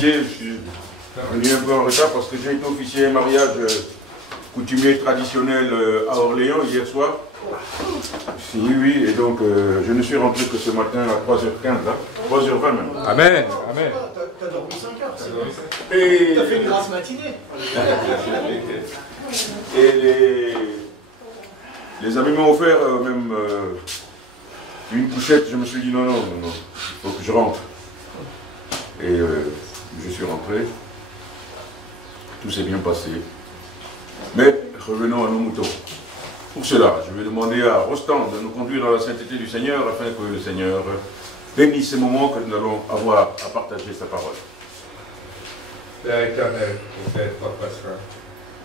officier, je suis venu un peu en retard parce que j'ai été officier un mariage coutumier traditionnel à Orléans hier soir. Oui, oui, et donc je ne suis rentré que ce matin à 3h15, là, 3h20 même. Amen, amen. T'as dormi 5 heures, c'est bon. Et T'as fait une grasse matinée. Et les amis m'ont offert même une couchette. Je me suis dit non, non, non, non, il faut que je rentre. Et je suis rentré. Tout s'est bien passé. Mais revenons à nos moutons. Pour cela, je vais demander à Rostand de nous conduire dans la sainteté du Seigneur afin que le Seigneur bénisse ces moments que nous allons avoir à partager sa parole. Père éternel, Père Papa Saint,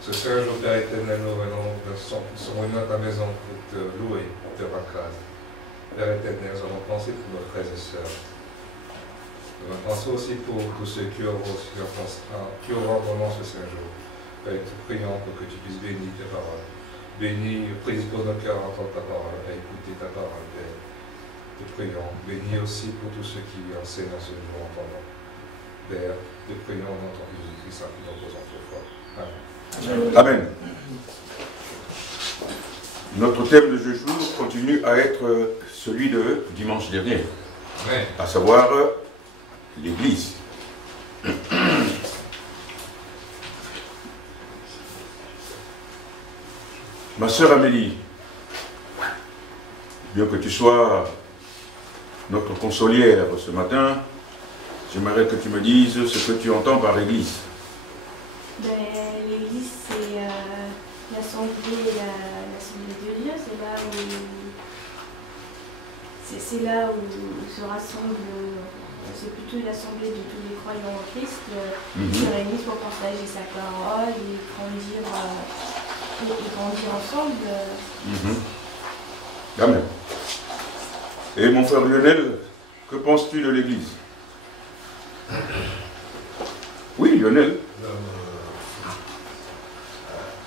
ce Saint jour, Père éternel, nous venons dans ta maison pour te louer, pour te rendre grâce. Père éternel, nous avons pensé pour nos frères et sœurs. Nous avons pensé aussi pour tous ceux qui auront vraiment ce Saint jour. Père, te prions pour que tu puisses bénir tes paroles. Bénis, prédispose nos cœurs à entendre ta parole, à écouter ta parole, Père. Te prions. Bénis aussi pour tous ceux qui enseignent en ce jour en ton nom. Père, te prions dans ton Fils Jésus-Christ, qui nous posons trop fort. Amen. Amen. Notre thème de ce jour continue à être celui de dimanche dernier, Amen. à savoir l'Église. Ma sœur Amélie, bien que tu sois notre consolière ce matin, j'aimerais que tu me dises ce que tu entends par Église. L'Église, c'est l'assemblée de Dieu, c'est là où se rassemble, c'est plutôt l'assemblée de tous les croyants en Christ, qui se réunissent pour partager sa parole et grandir ensemble. Amen. Et mon frère Lionel, que penses-tu de l'Église? Oui, Lionel.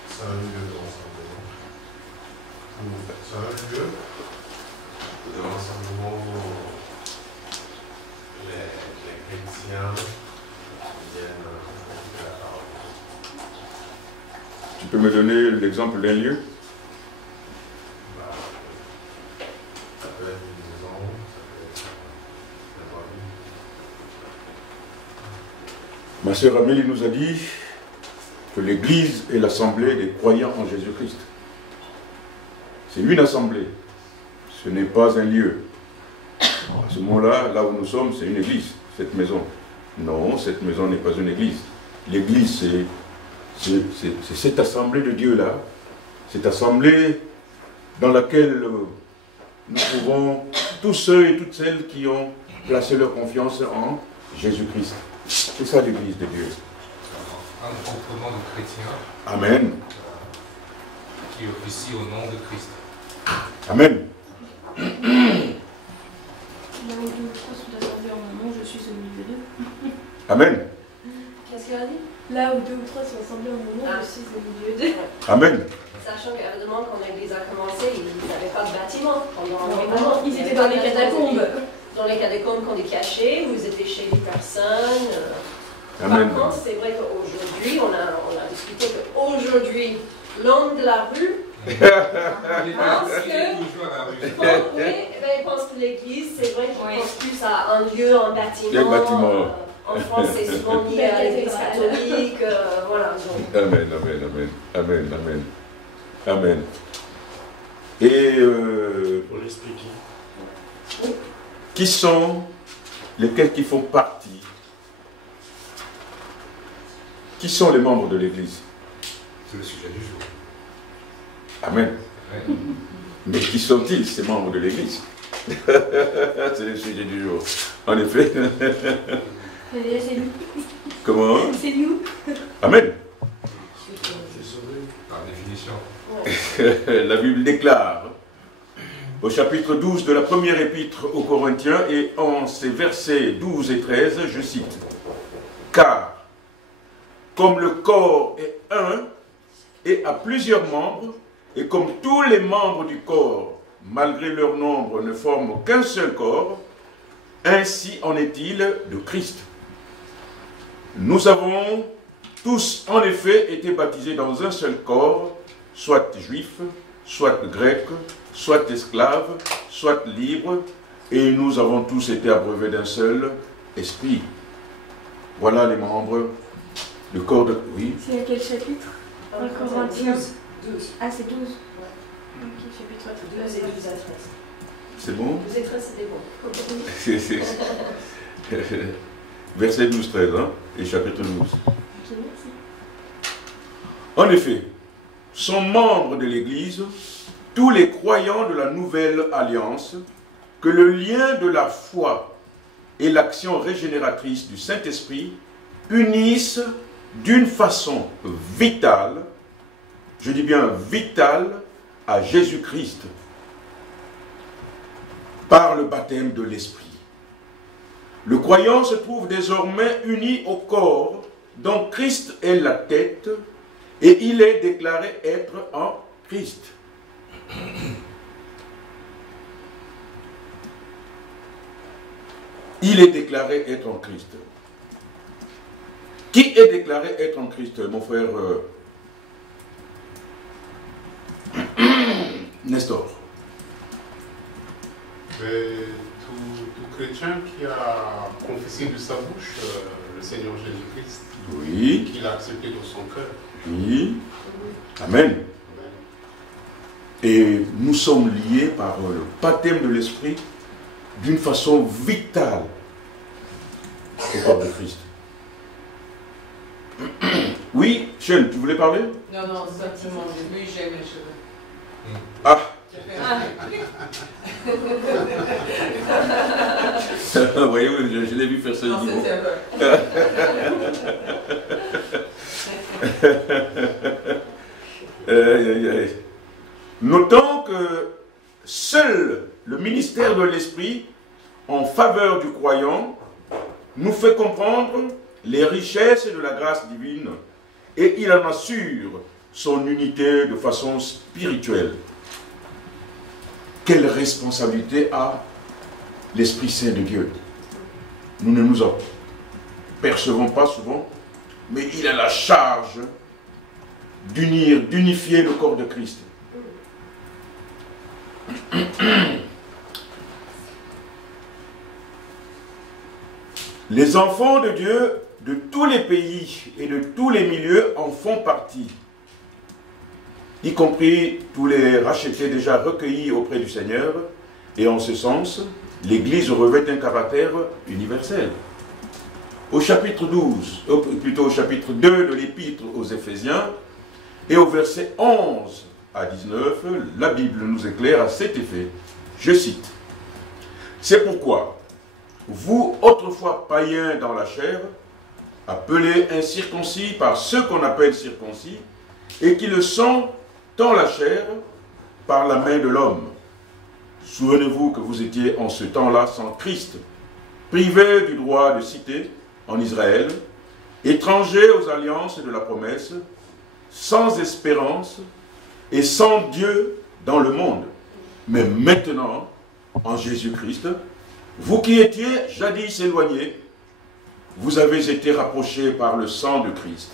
C'est un lieu de rassemblement. C'est un lieu de rassemblement où les chrétiens viennent écouter la parole. Tu peux me donner l'exemple d'un lieu? Ça peut être une maison, ça peut être la famille. Ma sœur Amélie nous a dit que l'Église est l'assemblée des croyants en Jésus-Christ. C'est une assemblée, ce n'est pas un lieu. À ce moment-là, là où nous sommes, c'est une église, cette maison. Non, cette maison n'est pas une église. L'église, c'est cette assemblée de Dieu-là, cette assemblée dans laquelle nous trouvons tous ceux et toutes celles qui ont placé leur confiance en Jésus-Christ. C'est ça l'église de Dieu. Un groupement de chrétiens Amen. qui officient au nom de Christ. Amen. Là où deux ou trois sont assemblés en mon nom, je suis au milieu d'eux. Amen. Qu'est-ce qu'elle a dit? Là où deux ou trois sont assemblés en mon nom, je suis au milieu d'eux. Amen. Sachant qu'évidemment, quand l'église a commencé, ils n'avaient pas de bâtiment. Non, ils étaient dans les catacombes. Dans les catacombes qu'on est cachés, vous étiez chez les personnes. Amen. Par contre, c'est vrai qu'aujourd'hui, on a discuté qu'aujourd'hui, l'homme de la rue pense que l'église, c'est vrai qu'il pense plus à un lieu, un bâtiment. Il y a un bâtiment. En France, c'est souvent lié à l'église catholique. Voilà. Donc. Amen, amen, amen, amen, amen, amen. Et Pour l'expliquer. qui sont lesquels qui font partie? Qui sont les membres de l'Église? C'est le sujet du jour. Amen. Ouais. Mais qui sont-ils, ces membres de l'Église? C'est le sujet du jour. En effet. C'est nous. Comment? C'est nous. Amen. Par définition. La Bible déclare au chapitre 12 de la première épître aux Corinthiens et en ces versets 12 et 13, je cite: car comme le corps est un et a plusieurs membres, et comme tous les membres du corps, malgré leur nombre, ne forment qu'un seul corps, ainsi en est-il de Christ. Nous avons tous en effet été baptisés dans un seul corps, soit juifs, soit grecs, soit esclaves, soit libres, et nous avons tous été abreuvés d'un seul esprit. Voilà les membres du corps de... Oui. C'est à quel chapitre? 1 Corinthiens 12. Ah, c'est 12. Ouais. Ok, chapitre 12 et 12 à 13. C'est bon? 12 et 13, c'était bon. Verset 12-13, hein, et chapitre 12. Ok, merci. En effet, sont membres de l'Église tous les croyants de la nouvelle alliance, que le lien de la foi et l'action régénératrice du Saint-Esprit unissent d'une façon vitale, je dis bien vitale, à Jésus-Christ, par le baptême de l'Esprit. Le croyant se trouve désormais uni au corps dont Christ est la tête, et il est déclaré être en Christ. Il est déclaré être en Christ. Qui est déclaré être en Christ, mon frère Nestor? Mais tout chrétien qui a confessé de sa bouche le Seigneur Jésus-Christ, Oui. qu'il a accepté dans son cœur. Oui. Amen. Et nous sommes liés par le baptême de l'Esprit d'une façon vitale au corps de Christ. Oui, Sean, tu voulais parler? Non, non, exactement. Lui, j'aime les cheveux. Ah. Vous voyez, je l'ai vu faire ça. Non, c'était vrai. Notons que seul le ministère de l'Esprit en faveur du croyant nous fait comprendre les richesses de la grâce divine et il en assure son unité de façon spirituelle. Quelle responsabilité a l'Esprit Saint de Dieu? Nous ne nous en percevons pas souvent, mais il a la charge d'unifier le corps de Christ. Les enfants de Dieu de tous les pays et de tous les milieux en font partie, y compris tous les rachetés déjà recueillis auprès du Seigneur, et en ce sens, l'Église revêt un caractère universel. Au chapitre 12, plutôt au chapitre 2 de l'Épître aux Éphésiens, et au verset 11 à 19, la Bible nous éclaire à cet effet. Je cite, « C'est pourquoi, vous, autrefois païens dans la chair, appelés incirconcis par ceux qu'on appelle circoncis, et qui le sont dans la chair par la main de l'homme. Souvenez-vous que vous étiez en ce temps-là sans Christ, privés du droit de cité en Israël, étrangers aux alliances de la promesse, sans espérance et sans Dieu dans le monde. Mais maintenant, en Jésus-Christ, vous qui étiez jadis éloignés, vous avez été rapprochés par le sang de Christ,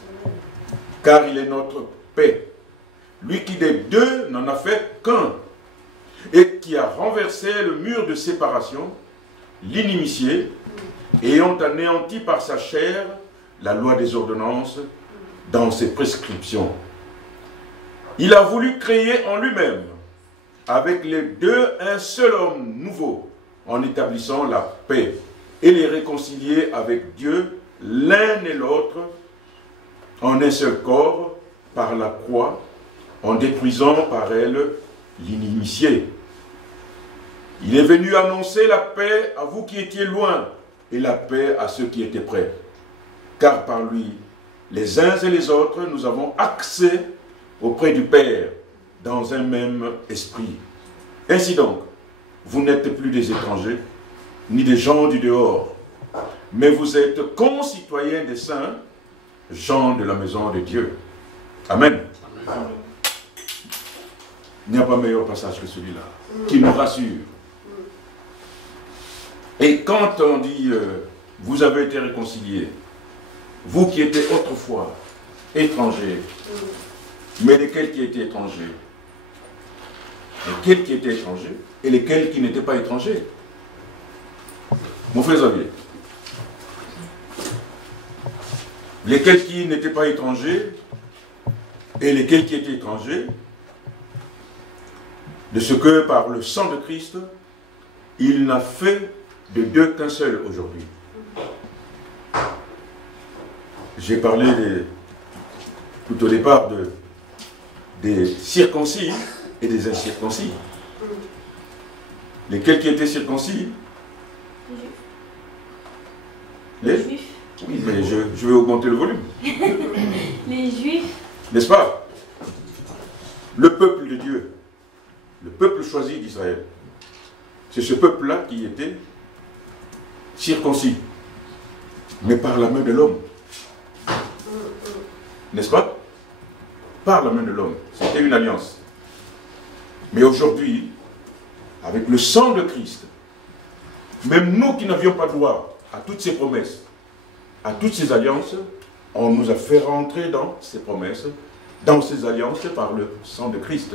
car il est notre paix, lui qui des deux n'en a fait qu'un, et qui a renversé le mur de séparation, l'inimitié, ayant anéanti par sa chair la loi des ordonnances dans ses prescriptions. Il a voulu créer en lui-même, avec les deux, un seul homme nouveau, en établissant la paix, et les réconcilier avec Dieu, l'un et l'autre, en un seul corps, par la croix, en détruisant par elle l'inimitié. Il est venu annoncer la paix à vous qui étiez loin, et la paix à ceux qui étaient près. Car par lui, les uns et les autres, nous avons accès auprès du Père, dans un même esprit. Ainsi donc, vous n'êtes plus des étrangers, ni des gens du dehors, mais vous êtes concitoyens des saints, gens de la maison de Dieu. Amen. Amen. Il n'y a pas meilleur passage que celui-là, qui nous rassure. Et quand on dit, vous avez été réconciliés, vous qui étiez autrefois étrangers, mais lesquels qui étaient étrangers? Lesquels qui étaient étrangers et lesquels qui n'étaient pas étrangers? Mon frère Xavier, lesquels qui n'étaient pas étrangers et lesquels qui étaient étrangers, de ce que par le sang de Christ, il n'a fait de deux qu'un seul aujourd'hui. J'ai parlé tout au départ des circoncis et des incirconcis. Lesquels qui étaient circoncis? Les Juifs. Oui, mais je vais augmenter le volume. Les Juifs. N'est-ce pas? Le peuple de Dieu, le peuple choisi d'Israël, c'est ce peuple-là qui était circoncis, mais par la main de l'homme. N'est-ce pas? Par la main de l'homme. C'était une alliance. Mais aujourd'hui, avec le sang de Christ, même nous qui n'avions pas droit à toutes ces promesses, à toutes ces alliances, on nous a fait rentrer dans ces promesses, dans ces alliances par le sang de Christ.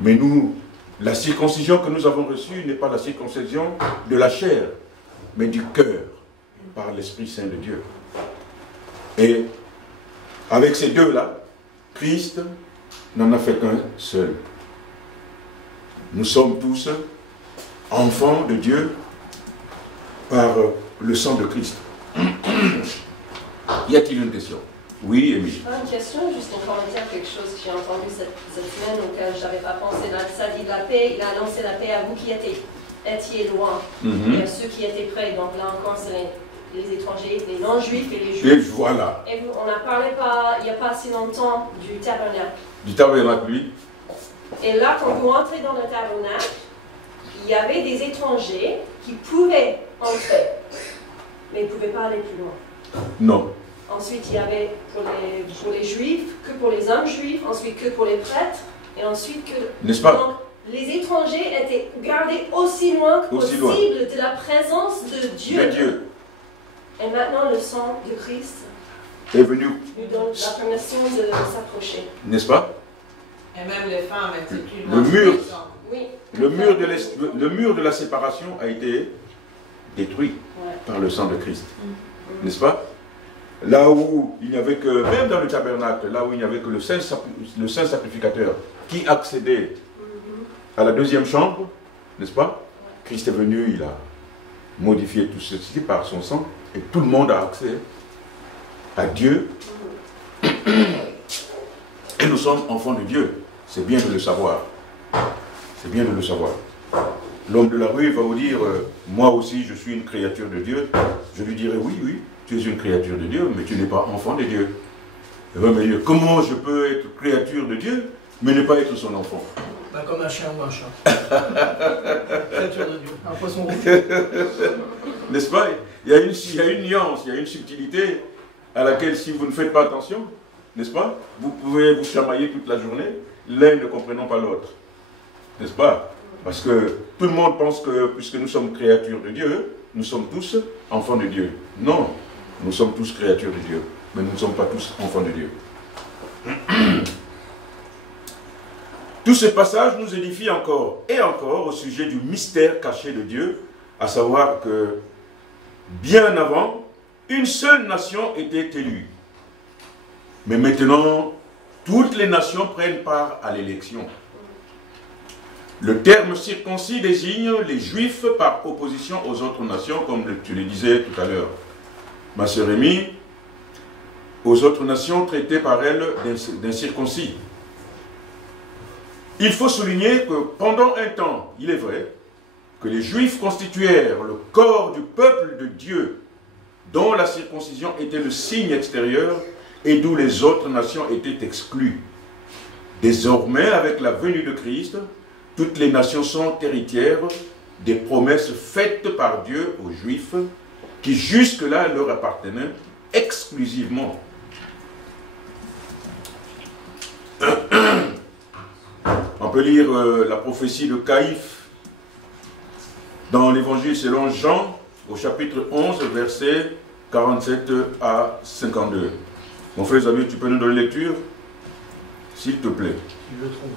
Mais nous, la circoncision que nous avons reçue n'est pas la circoncision de la chair, mais du cœur, par l'Esprit Saint de Dieu. Et avec ces deux-là, Christ n'en a fait qu'un seul. Nous sommes tous enfants de Dieu par le sang de Christ. Y a-t-il une question? Oui, Émilie. Une question, juste en commentaire, quelque chose que j'ai entendu cette semaine auquel je n'avais pas pensé. Là, ça dit la paix, il a annoncé la paix à vous qui étiez loin et à ceux qui étaient près. Donc là encore, c'est les étrangers, les non-juifs et les juifs. Et voilà. Et on a parlé il n'y a pas si longtemps du tabernacle. Du tabernacle, oui. Et là, quand vous rentrez dans le tabernacle, il y avait des étrangers qui pouvaient entrer, mais ils ne pouvaient pas aller plus loin. Non. Ensuite, il y avait pour les juifs, que pour les hommes juifs, ensuite que pour les prêtres, et ensuite que... N'est-ce pas? Donc, les étrangers étaient gardés aussi loin que possible de la présence de Dieu. De Dieu. Et maintenant, le sang de Christ est venu nous donne la permission de s'approcher. N'est-ce pas? Et même les femmes étaient plus Le mur, oui. le mur de la séparation a été détruit par le sang de Christ. N'est-ce pas? Là où il n'y avait que, même dans le tabernacle, là où il n'y avait que le saint sacrificateur qui accédait à la deuxième chambre, n'est-ce pas? Christ est venu, il a modifié tout ceci par son sang, et tout le monde a accès à Dieu. Et nous sommes enfants de Dieu. C'est bien de le savoir. C'est bien de le savoir. L'homme de la rue va vous dire, moi aussi je suis une créature de Dieu. Je lui dirai, oui, oui, tu es une créature de Dieu, mais tu n'es pas enfant de Dieu. Il va me dire, comment je peux être créature de Dieu, mais ne pas être son enfant? Comme un chien ou un chat. Créature de Dieu, un poisson rouge. N'est-ce pas? Il y a une nuance, il y a une subtilité à laquelle, si vous ne faites pas attention, n'est-ce pas? Vous pouvez vous chamailler toute la journée, l'un ne comprenant pas l'autre. N'est-ce pas? Parce que tout le monde pense que, puisque nous sommes créatures de Dieu, nous sommes tous enfants de Dieu. Non, nous sommes tous créatures de Dieu, mais nous ne sommes pas tous enfants de Dieu. Tout ce passage nous édifie encore et encore au sujet du mystère caché de Dieu, à savoir que, bien avant, une seule nation était élue. Mais maintenant, toutes les nations prennent part à l'élection. Le terme circoncis désigne les Juifs par opposition aux autres nations, comme tu le disais tout à l'heure, ma sœur Rémi, aux autres nations traitées par elles d'incirconcis. Il faut souligner que pendant un temps, il est vrai, que les Juifs constituèrent le corps du peuple de Dieu, dont la circoncision était le signe extérieur et d'où les autres nations étaient exclues. Désormais, avec la venue de Christ, toutes les nations sont héritières des promesses faites par Dieu aux Juifs, qui jusque-là leur appartenaient exclusivement. On peut lire la prophétie de Caïphe dans l'évangile selon Jean, au chapitre 11, verset 47 à 52. Mon frère Xavier, tu peux nous donner lecture, s'il te plaît. Je le trouve.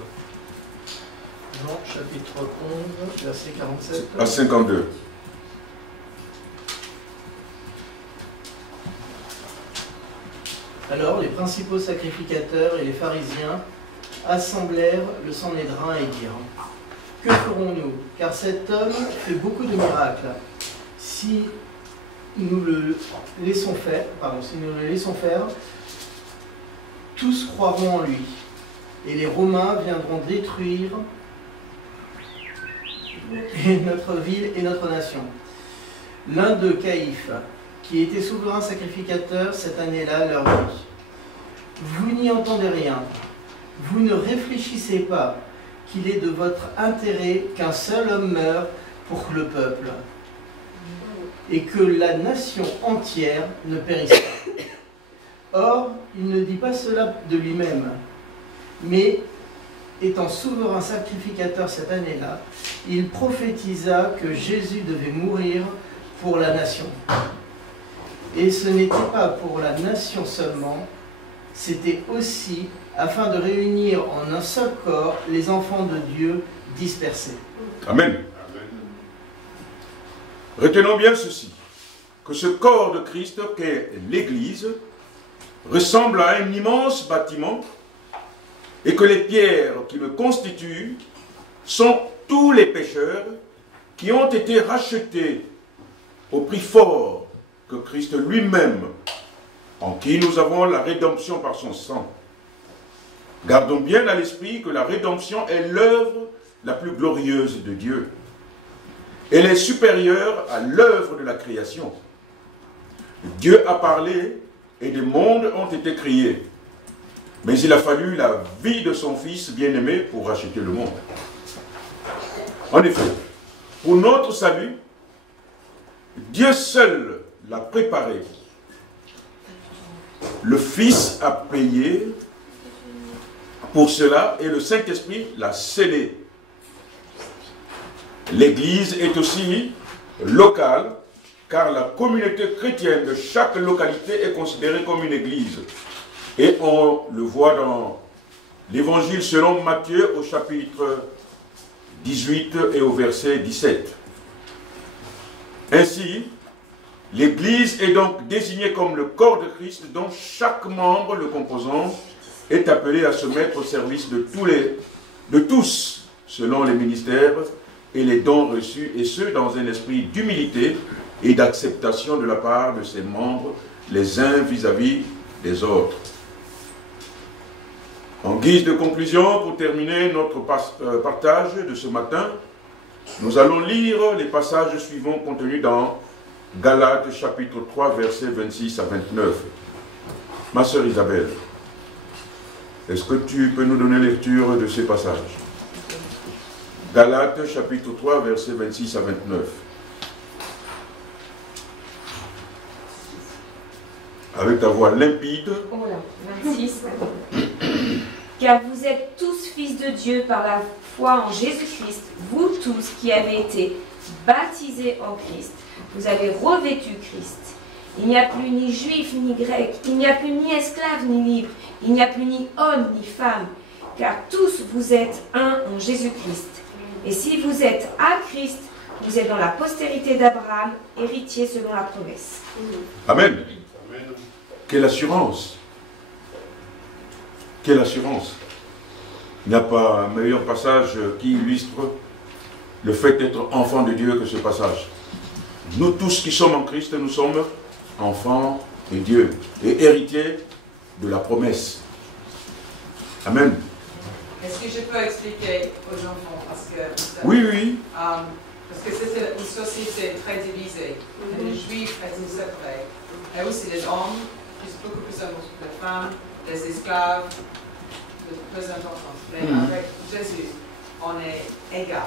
Jean, chapitre 11, verset 47. À 52. Alors les principaux sacrificateurs et les pharisiens assemblèrent le Sanhédrin et dirent : que ferons-nous? Car cet homme fait beaucoup de miracles. Si nous le laissons faire, tous croiront en lui. Et les Romains viendront détruire notre ville et notre nation. L'un d'eux, Caïphe, qui était souverain sacrificateur cette année-là, leur dit : vous n'y entendez rien, vous ne réfléchissez pas qu'il est de votre intérêt qu'un seul homme meure pour le peuple, et que la nation entière ne périsse pas. Or, il ne dit pas cela de lui-même, mais étant souverain sacrificateur cette année-là, il prophétisa que Jésus devait mourir pour la nation. Et ce n'était pas pour la nation seulement, c'était aussi afin de réunir en un seul corps les enfants de Dieu dispersés. Amen. Retenons bien ceci, que ce corps de Christ qu'est l'Église ressemble à un immense bâtiment et que les pierres qui le constituent sont tous les pécheurs qui ont été rachetés au prix fort que Christ lui-même, en qui nous avons la rédemption par son sang. Gardons bien à l'esprit que la rédemption est l'œuvre la plus glorieuse de Dieu. Elle est supérieure à l'œuvre de la création. Dieu a parlé et des mondes ont été créés. Mais il a fallu la vie de son Fils bien-aimé pour racheter le monde. En effet, pour notre salut, Dieu seul l'a préparé. Le Fils a payé pour cela et le Saint-Esprit l'a scellé. L'Église est aussi locale, car la communauté chrétienne de chaque localité est considérée comme une église. Et on le voit dans l'Évangile selon Matthieu au chapitre 18 et au verset 17. Ainsi, l'Église est donc désignée comme le corps de Christ dont chaque membre le composant est appelé à se mettre au service de tous, selon les ministères et les dons reçus, et ce, dans un esprit d'humilité et d'acceptation de la part de ses membres, les uns vis-à-vis des autres. En guise de conclusion, pour terminer notre partage de ce matin, nous allons lire les passages suivants contenus dans Galates chapitre 3, versets 26 à 29. Ma sœur Isabelle, est-ce que tu peux nous donner lecture de ces passages? Galates chapitre 3, versets 26 à 29. Avec ta voix limpide. Oh là, 26. Car vous êtes tous fils de Dieu par la foi en Jésus-Christ, vous tous qui avez été baptisés en Christ. Vous avez revêtu Christ. Il n'y a plus ni juif ni grec, il n'y a plus ni esclave ni libre, il n'y a plus ni homme ni femme, car tous vous êtes un en Jésus-Christ. Et si vous êtes à Christ, vous êtes dans la postérité d'Abraham, héritier selon la promesse. Amen. Quelle assurance! Quelle assurance! Il n'y a pas un meilleur passage qui illustre le fait d'être enfant de Dieu que ce passage. Nous tous qui sommes en Christ, nous sommes enfants de Dieu et héritiers de la promesse. Amen. Est-ce que je peux expliquer aux enfants parce que, Oui. parce que c'était une société très divisée. Les juifs étaient séparés. Et aussi les hommes, beaucoup plus importants que les femmes, les esclaves, plus importants. Mais avec Jésus, on est égal,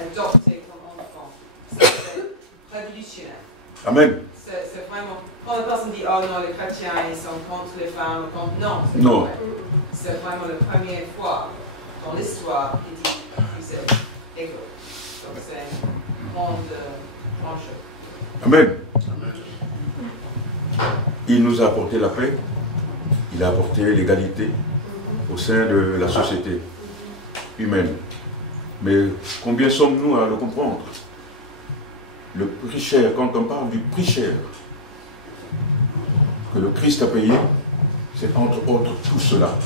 adopté comme enfant. C'est révolutionnaire. Amen. C'est vraiment. Quand la personne dit oh non, les chrétiens ils sont contre les femmes, non, c'est non. Vrai. C'est vraiment la première fois dans l'histoire qu'il dit vous êtes égaux. Donc c'est une grande chose. Amen. Il nous a apporté la paix, il a apporté l'égalité au sein de la société humaine. Mais combien sommes-nous à le comprendre? Le prix cher, quand on parle du prix cher que le Christ a payé, c'est entre autres tout cela.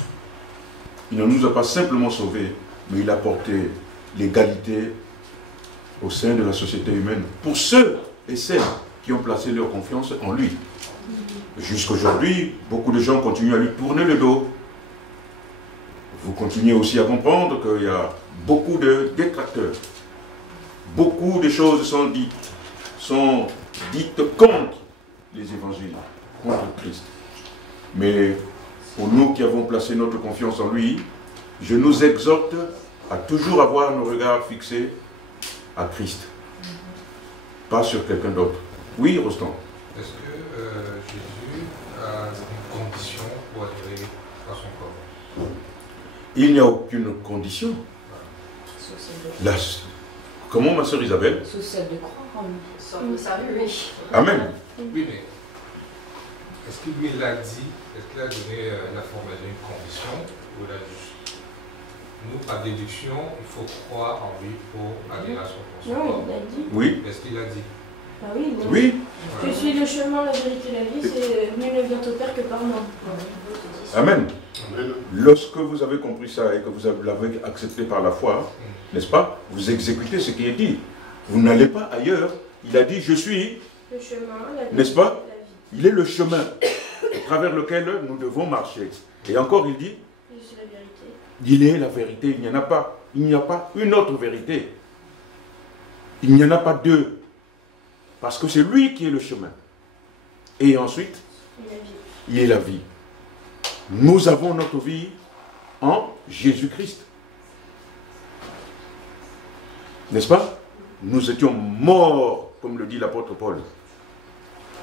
Il ne nous a pas simplement sauvés, mais il a apporté l'égalité au sein de la société humaine pour ceux et celles qui ont placé leur confiance en lui. Jusqu'aujourd'hui, beaucoup de gens continuent à lui tourner le dos. Vous continuez aussi à comprendre qu'il y a beaucoup de détracteurs. Beaucoup de choses sont dites contre les évangiles, contre Christ. Mais pour nous qui avons placé notre confiance en lui, je nous exhorte à toujours avoir nos regards fixés à Christ, pas sur quelqu'un d'autre. Oui, Rostand. Est-ce que Jésus a une condition pour adhérer à son corps? Il n'y a aucune condition. Comment, ma sœur Isabelle? Sous celle de croire en lui. Sauf le salut, oui. Amen. Oui, mais est-ce qu'il lui l'a dit? Est-ce qu'il a donné la formule d'une condition ou il a juste? Nous, par déduction, il faut croire en lui pour adhérer à son corps. Non, il l'a dit. Oui. Est-ce qu'il a dit? Ah oui, non. Oui. Je suis le chemin, la vérité, la vie, c'est nul ne vient au Père que par moi. Amen. Amen. Lorsque vous avez compris ça et que vous l'avez accepté par la foi, n'est-ce pas? Vous exécutez ce qui est dit. Vous n'allez pas ailleurs. Il a dit, je suis, Le chemin, la vérité, n'est-ce pas? la vie. Il est le chemin à travers lequel nous devons marcher. Et encore, il dit, Je suis la vérité. il est la vérité. Il n'y en a pas. Il n'y a pas une autre vérité. Il n'y en a pas deux. Parce que c'est lui qui est le chemin. Et ensuite, La vie. il est la vie. Nous avons notre vie en Jésus-Christ. N'est-ce pas? Nous étions morts, comme le dit l'apôtre Paul,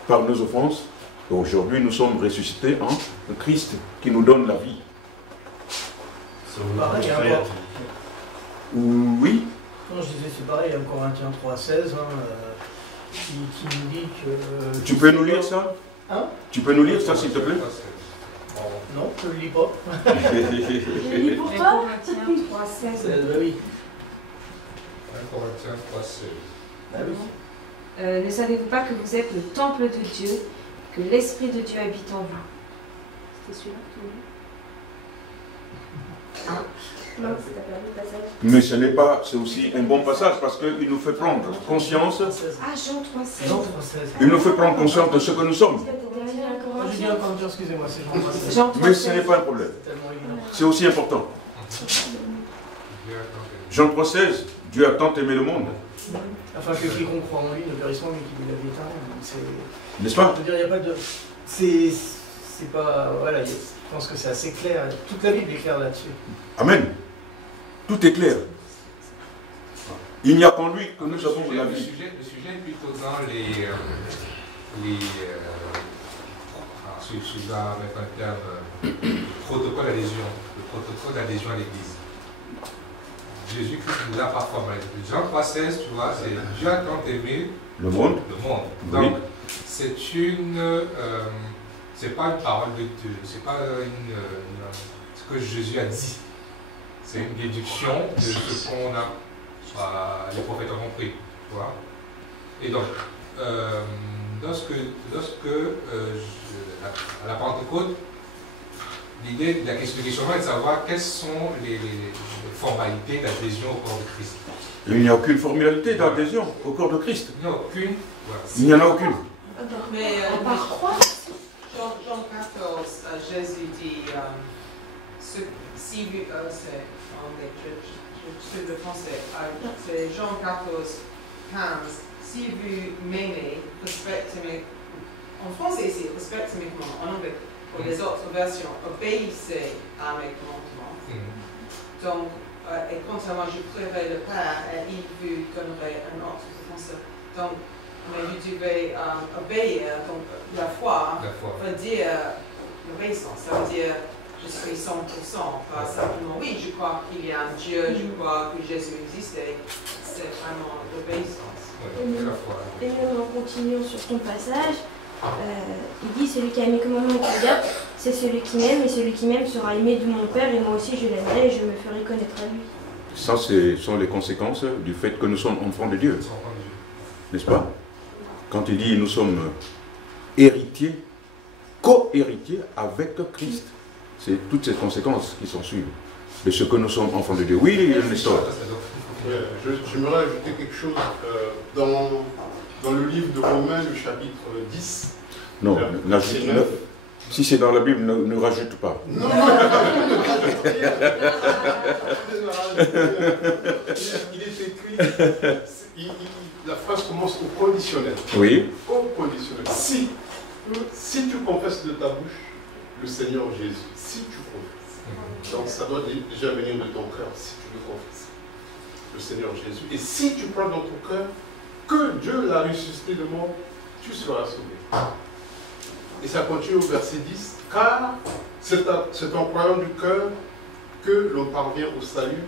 par nos offenses. Et aujourd'hui, nous sommes ressuscités en Christ qui nous donne la vie. Pareil, encore. Oui. Non, je disais, c'est pareil, il y a Corinthiens 3,16 qui nous dit que... Tu peux nous lire ça? Hein? Tu peux nous lire ça, s'il te plaît? Non, je ne le lis pas. Je lis pour Les toi. Corinthiens 3,16. Bah oui. 1 Corinthiens 3,16. Bah oui. Ne savez-vous pas que vous êtes le temple de Dieu, que l'Esprit de Dieu habite en vous? C'était celui-là que tu lis? Non, c'est pas perdu le passage. Mais ce n'est pas, c'est aussi un bon passage parce qu'il nous fait prendre conscience, Ah, Jean 3,16. Jean 3,16. il nous fait prendre conscience de ce que nous sommes. Je dis encore, excusez-moi, c'est Jean 3,16. Jean Mais ce 3,16. n'est pas un problème. C'est tellement évident. C'est aussi important. Jean 3,16, Dieu a tant aimé le monde. Enfin, que quiconque croit en lui ne périsse pas, mais qu'il ait la vie éternelle. N'est-ce pas? Je veux dire, il n'y a pas de... C'est pas... Voilà, je pense que c'est assez clair. Toute la Bible est claire là-dessus. Amen. Tout est clair. Il n'y a qu'en lui que nous avons la Le vie. sujet est plutôt dans si je dois mettre un terme, protocole d'adhésion, le protocole d'adhésion à l'Église. Jésus-Christ nous a pas formalisé. Jean 3,16, tu vois, c'est Dieu a tant aimé Le monde. le monde. Oui. Donc, c'est pas une parole de Dieu, c'est pas ce que Jésus a dit. C'est une déduction de ce qu'on a, les prophètes ont compris. Tu vois. Et donc, à la Pentecôte, l'idée de la question est de savoir quelles sont les formalités d'adhésion au corps de Christ. Il n'y a aucune formalité d'adhésion au corps de Christ. Il n'y en a aucune. Voilà. Il n'y en a aucune. Mais Par croire. Jean 14, Jésus dit, si vous, je suis le français, c'est Jean 14, 15, si vous m'aimez, respectez-moi. En français, c'est respectez mes commandements. En anglais, pour les autres versions, obéissez à mes commandements. Donc, et quant à moi, je prierai le Père et il vous donnerait un autre défenseur. Donc, mais vous devez obéir. Donc, la foi veut dire l'obéissance. Ça veut dire je suis 100%. Pas simplement, oui, je crois qu'il y a un Dieu, je crois que Jésus existait. C'est vraiment l'obéissance. Et même en continuant sur ton passage, il dit celui qui a aimé commandement et qui regarde, c'est celui qui m'aime, et celui qui m'aime sera aimé de mon Père, et moi aussi je l'aimerai et je me ferai connaître à lui. Ça, ce sont les conséquences du fait que nous sommes enfants de Dieu. N'est-ce pas? Quand il dit nous sommes héritiers, co-héritiers avec Christ. C'est toutes ces conséquences qui s'en suivent de ce que nous sommes enfants de Dieu. Oui, Nestor. J'aimerais ajouter quelque chose dans le livre de Romains, le chapitre 10. Non, si c'est dans la Bible, ne rajoute pas. Non, il est écrit, la phrase commence au conditionnel. Oui. Au conditionnel. Si tu confesses de ta bouche le Seigneur Jésus, si tu confesses, donc ça doit déjà venir de ton cœur, si tu le confesses, le Seigneur Jésus. Et si tu crois dans ton cœur que Dieu l'a ressuscité de mort, tu seras sauvé. Et ça continue au verset 10, car c'est en croyant du cœur que l'on parvient au salut,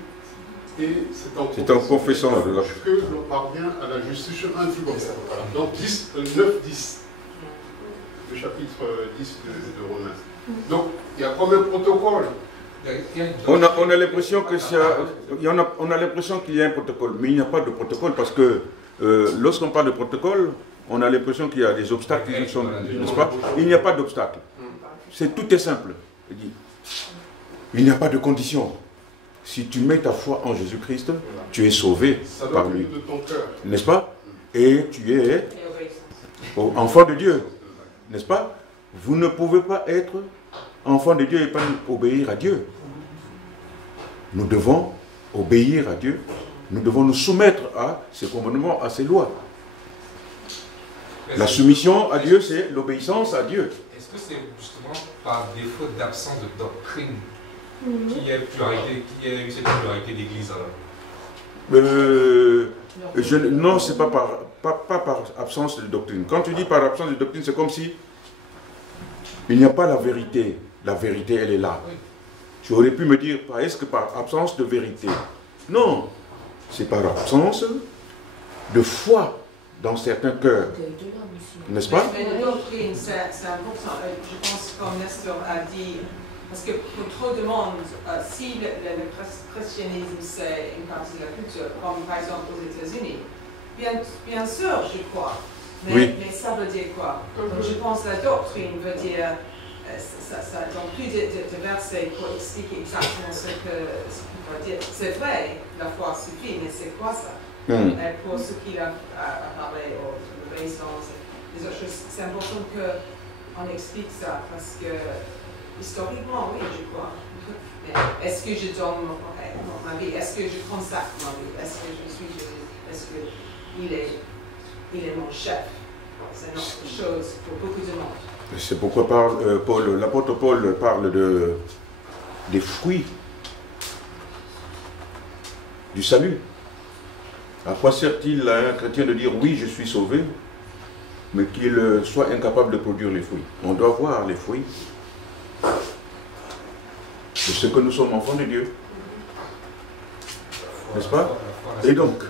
et c'est en confessant de la bouche que l'on parvient à la justice, un truc comme ça. Donc 9-10, le chapitre 10 de Romains. Donc il y a comme un protocole. On a l'impression que on a l'impression qu'il y a un protocole, mais il n'y a pas de protocole parce que lorsqu'on parle de protocole, on a l'impression qu'il y a des obstacles qui sont, n'est-ce pas? Il n'y a pas d'obstacle. Tout est simple. Il n'y a pas de condition. Si tu mets ta foi en Jésus-Christ, tu es sauvé par lui. N'est-ce pas? Et tu es enfant de Dieu. N'est-ce pas? Vous ne pouvez pas être enfant de Dieu et pas obéir à Dieu. Nous devons obéir à Dieu. Nous devons nous soumettre à ses commandements, à ses lois. La soumission à Dieu, c'est l'obéissance à Dieu. Est-ce que c'est justement par défaut d'absence de doctrine qui a eu cette pluralité d'église alors? Non, c'est pas par absence de doctrine. Quand tu dis par absence de doctrine, c'est comme si il n'y a pas la vérité. La vérité, elle est là. Tu aurais pu me dire, est-ce que par absence de vérité? Non, c'est par absence de foi dans certains cœurs. N'est-ce pas? Mais la doctrine, c'est important. Je pense, comme Nestor a dit, parce que pour trop de monde, si le christianisme c'est une partie de la culture, comme par exemple aux États-Unis, bien sûr, je crois. Mais ça veut dire quoi? Donc je pense que la doctrine veut dire, donc plus de versets pour expliquer exactement ce qu'on va dire. C'est vrai, la foi suffit, mais c'est quoi ça? Pour ce qu'il a parlé, l'obéissance, les autres choses, c'est important qu'on explique ça, parce que historiquement, oui, je crois. Est-ce que je donne ma vie? Est-ce que je consacre ma vie? Est-ce que je suis Jésus? Est-ce qu'il est mon chef? C'est une autre chose pour beaucoup de monde. C'est pourquoi l'apôtre Paul parle des fruits du salut. À quoi sert-il à un chrétien de dire oui, je suis sauvé, mais qu'il soit incapable de produire les fruits? On doit voir les fruits de ce que nous sommes enfants de Dieu. N'est-ce pas? Et donc,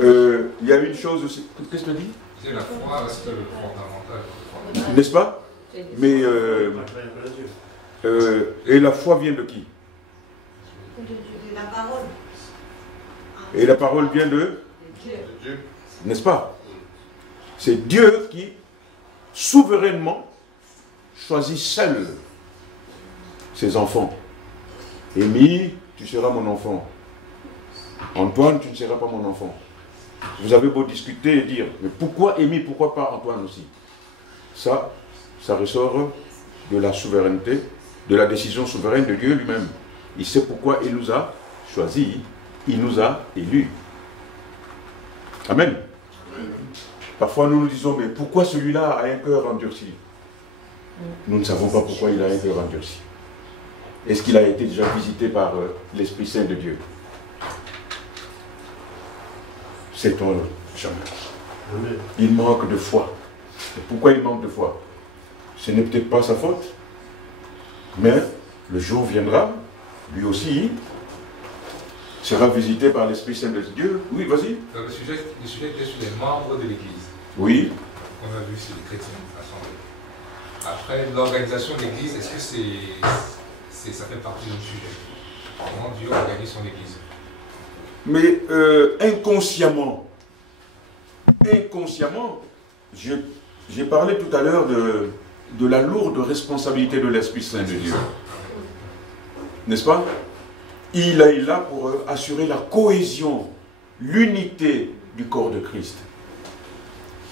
il y a une chose aussi. Qu'est-ce que tu dis? C'est la foi, c'est le fondamental. N'est-ce pas? Mais et la foi vient de qui? De la parole. Et la parole vient de Dieu. N'est-ce pas? C'est Dieu qui, souverainement, choisit seul ses enfants. Émile, tu seras mon enfant. Antoine, tu ne seras pas mon enfant. Vous avez beau discuter et dire, mais pourquoi Émile, pourquoi pas Antoine aussi? Ça ressort de la souveraineté, de la décision souveraine de Dieu lui-même. Il sait pourquoi il nous a choisis, il nous a élus. Amen. Parfois nous nous disons, mais pourquoi celui-là a un cœur endurci? Nous ne savons pas pourquoi il a un cœur endurci. Est-ce qu'il a été déjà visité par l'Esprit Saint de Dieu? Sait-on jamais. Il manque de foi. Et pourquoi il manque de foi? Ce n'est peut-être pas sa faute, mais le jour viendra, lui aussi sera visité par l'Esprit Saint de Dieu. Oui, vas-y. Le sujet était sur les membres de l'Église. Oui. qu'on a vu, c'est les chrétiens assemblés. Après, l'organisation de l'Église, est-ce que ça fait partie du sujet? Comment Dieu organise son Église? Mais inconsciemment, j'ai parlé tout à l'heure de la lourde responsabilité de l'Esprit Saint de Dieu. N'est-ce pas? Il est là pour assurer la cohésion, l'unité du corps de Christ.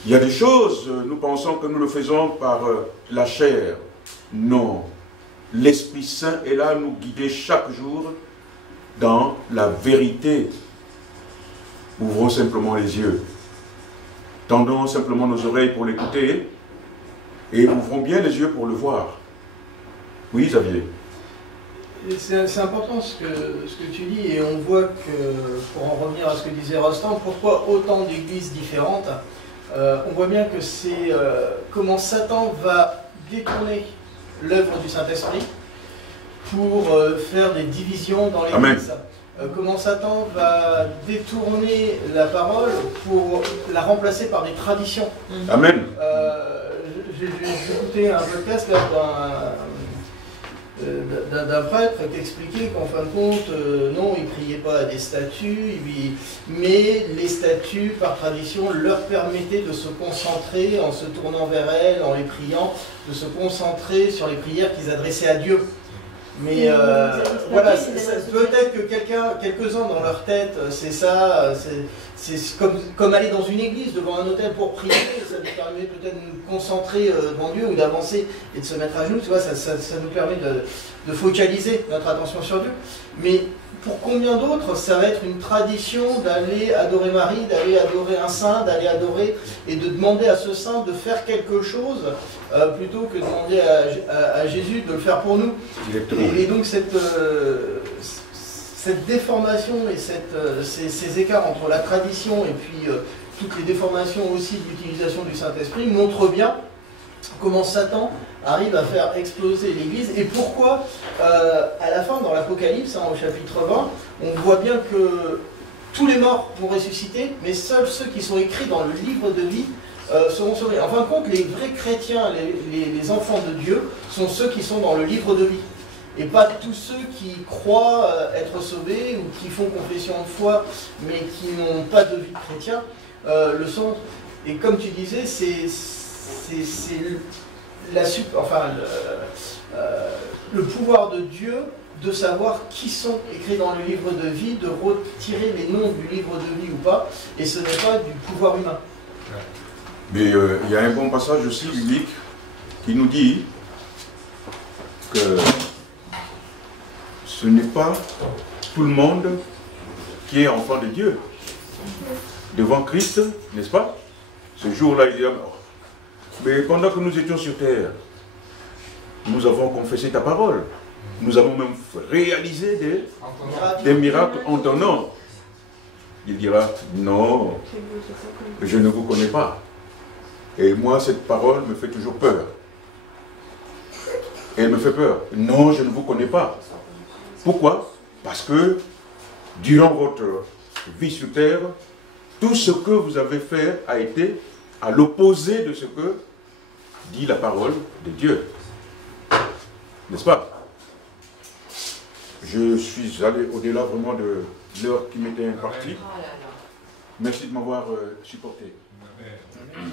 Il y a des choses, nous pensons que nous le faisons par la chair. Non. L'Esprit Saint est là à nous guider chaque jour dans la vérité. Ouvrons simplement les yeux. Tendons simplement nos oreilles pour l'écouter et ouvrons bien les yeux pour le voir. Oui, Xavier. C'est important ce que tu dis, et on voit que, pour en revenir à ce que disait Rostand, pourquoi autant d'églises différentes, on voit bien que c'est comment Satan va détourner l'œuvre du Saint-Esprit pour faire des divisions dans l'Église. Comment Satan va détourner la parole pour la remplacer par des traditions. Amen. J'ai écouté un podcast là, d'un prêtre qui expliquait qu'en fin de compte, non, il ne priait pas à des statues, mais les statues, par tradition, leur permettaient de se concentrer en se tournant vers elles, en les priant, de se concentrer sur les prières qu'ils adressaient à Dieu. Mais voilà, peut-être que quelques-uns dans leur tête, c'est ça, c'est comme aller dans une église devant un autel pour prier, ça nous permet peut-être de nous concentrer devant Dieu ou d'avancer et de se mettre à genoux, tu vois, ça nous permet de focaliser notre attention sur Dieu. Mais pour combien d'autres, ça va être une tradition d'aller adorer Marie, d'aller adorer un saint, d'aller adorer et de demander à ce saint de faire quelque chose plutôt que de demander à Jésus de le faire pour nous. Et donc cette déformation et ces écarts entre la tradition et puis toutes les déformations aussi de l'utilisation du Saint-Esprit montrent bien comment Satan arrive à faire exploser l'Église et pourquoi à la fin dans l'Apocalypse, au chapitre 20, on voit bien que tous les morts vont ressusciter, mais seuls ceux qui sont écrits dans le livre de vie seront sauvés. En fin de compte, les vrais chrétiens, les enfants de Dieu, sont ceux qui sont dans le livre de vie. Et pas tous ceux qui croient être sauvés ou qui font confession de foi, mais qui n'ont pas de vie de chrétien, le sont. Et comme tu disais, c'est le pouvoir de Dieu de savoir qui sont écrits dans le livre de vie, de retirer les noms du livre de vie ou pas, et ce n'est pas du pouvoir humain. Mais il y a un bon passage aussi biblique qui nous dit que ce n'est pas tout le monde qui est enfant de Dieu. Devant Christ, n'est-ce pas? Ce jour-là, il dit, mais pendant que nous étions sur terre, nous avons confessé ta parole. Nous avons même réalisé des miracles en ton nom. Il dira, non, je ne vous connais pas. Et moi, cette parole me fait toujours peur. Elle me fait peur. Non, je ne vous connais pas. Pourquoi? Parce que durant votre vie sur terre, tout ce que vous avez fait a été à l'opposé de ce que dit la parole de Dieu. N'est-ce pas? Je suis allé au-delà vraiment de l'heure qui m'était impartie. Merci de m'avoir supporté. Amen.